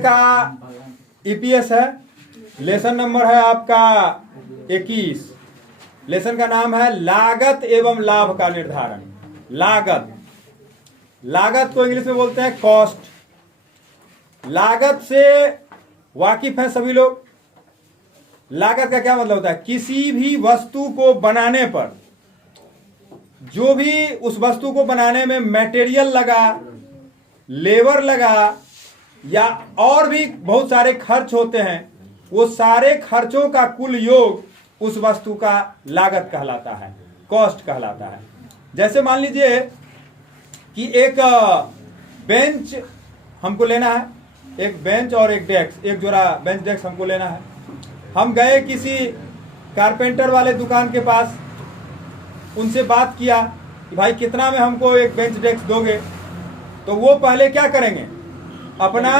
का ईपीएस है। Lesson number है आपका 21। लेसन का नाम है लागत एवं लाभ का निर्धारण। लागत को इंग्लिश में बोलते हैं कॉस्ट। लागत से वाकिफ है सभी लोग। लागत का क्या मतलब होता है? किसी भी वस्तु को बनाने पर जो भी उस वस्तु को बनाने में मटेरियल लगा, लेबर लगा या और भी बहुत सारे खर्च होते हैं, वो सारे खर्चों का कुल योग उस वस्तु का लागत कहलाता है, कॉस्ट कहलाता है। जैसे मान लीजिए कि एक बेंच हमको लेना है, एक बेंच और एक डेस्क, एक जोड़ा बेंच डेस्क हमको लेना है। हम गए किसी कारपेंटर वाले दुकान के पास, उनसे बात किया कि भाई कितना में हमको एक बेंच डेस्क दोगे? तो वो पहले क्या करेंगे, अपना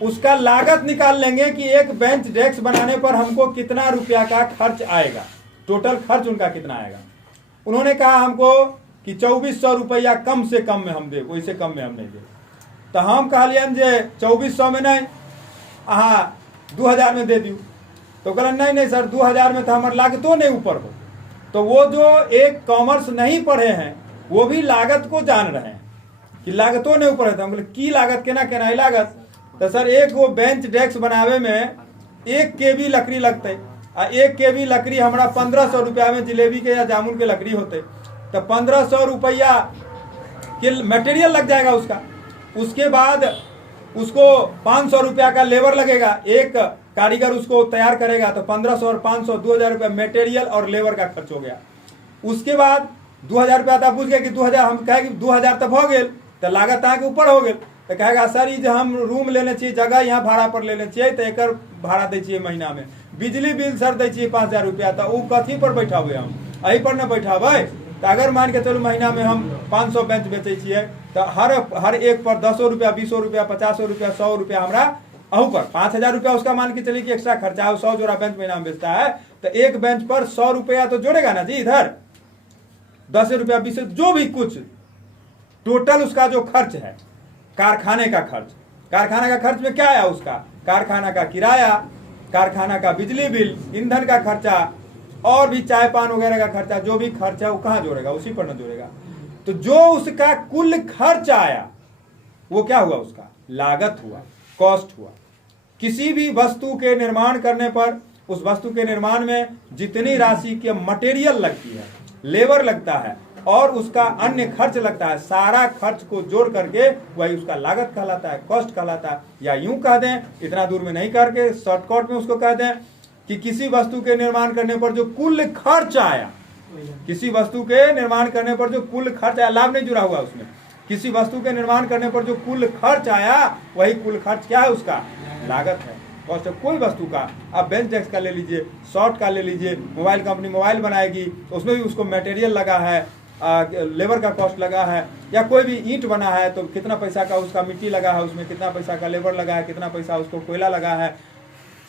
उसका लागत निकाल लेंगे कि एक बेंच डेस्क बनाने पर हमको कितना रुपया का खर्च आएगा, टोटल खर्च उनका कितना आएगा। उन्होंने कहा हमको कि 2400 रुपया कम से कम में हम दे, वैसे कम में हम नहीं दे। तो हम कहलिए जे 2400 में नहीं, हाँ 2000 में दे दियो। तो कहला नहीं सर 2000 में तो हमारे लागतों नहीं ऊपर हो। तो वो जो एक कॉमर्स नहीं पढ़े हैं वो भी लागत को जान रहे हैं कि लागतों ने ऊपर है। हम बोले की लागत केना केना है लागत? तो सर एक वो बेंच डेस्क बनावे में 1 केबी लकड़ी लगते, आ 1 केबी लकड़ी हमारा 1500 रुपया में जिलेबी के या जामुन के लकड़ी होते, तो 1500 रुपया के मटेरियल लग जाएगा उसका। उसके बाद उसको 500 रुपया का लेबर लगेगा, एक कारीगर उसको तैयार करेगा, तो 1500 और 500 2000 रुपया मटेरियल और लेबर का खर्च हो गया। उसके बाद 2000 रुपया तो पूछ गए कि 2000, हम कहे कि 2000 तक हो गए तो लागत अहाँ के ऊपर हो गए। तो कहेगा सर ये जो हम रूम लेने चाहिए, जगह यहाँ भाड़ा पर लेने चाहिए, तो एक भाड़ा दे चाहिए महीना में, बिजली बिल सर दे चाहिए 5000 रुपया, तो वो कथी पर बैठाबे हम, यही पर न बैठाबे। तो अगर मान के चलो महीना में हम 500 बेंच बेचे छिए, तो हर एक पर 10 रुपया 20 रुपया 50 रुपया 100 रुपया हमरा अहू पर 5000 रुपया उसका मान के चलिए कि एक्स्ट्रा खर्चा है। 100 जोड़ा बेंच महीना में बेचता है, तो एक बेंच पर 100 रुपया तो जोड़ेगा ना जी, इधर 10 रुपया 20 जो भी कुछ टोटल उसका जो खर्च है, कारखाने का खर्च। कारखाना का खर्च में क्या है उसका? कारखाना का किराया, कारखाना का बिजली बिल, ईंधन का खर्चा और भी चाय पान वगैरह का खर्चा, जो भी खर्च है वो कहाँ जोड़ेगा? उसी पर न जोड़ेगा। तो जो उसका कुल खर्च आया वो क्या हुआ? उसका लागत हुआ, कॉस्ट हुआ। किसी भी वस्तु के निर्माण करने पर उस वस्तु के निर्माण में जितनी राशि के मटेरियल लगती है, लेबर लगता है और उसका अन्य खर्च लगता है, सारा खर्च को जोड़ करके वही उसका लागत कहलाता है, कॉस्ट कहलाता है। या यूं कह दें, इतना दूर में नहीं करके शॉर्टकट में उसको कह दें कि किसी वस्तु के निर्माण करने पर जो कुल खर्च आया, किसी वस्तु के निर्माण करने पर जो कुल खर्च आया, लाभ नहीं जुड़ा हुआ उसमें, किसी वस्तु के निर्माण करने पर जो कुल खर्च आया वही कुल खर्च क्या है? उसका लागत है, कॉस्ट है। कोई वस्तु का आप बेंच डेस्क का ले लीजिए, शॉर्ट का ले लीजिए, मोबाइल कंपनी मोबाइल बनाएगी तो उसमें भी उसको मटेरियल लगा है, लेबर का कॉस्ट लगा है, या कोई भी ईंट बना है तो कितना पैसा का उसका मिट्टी लगा है, उसमें कितना पैसा का लेबर लगा है, कितना पैसा उसको कोयला लगा है,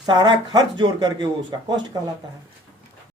सारा खर्च जोड़ करके वो उसका कॉस्ट कहलाता है।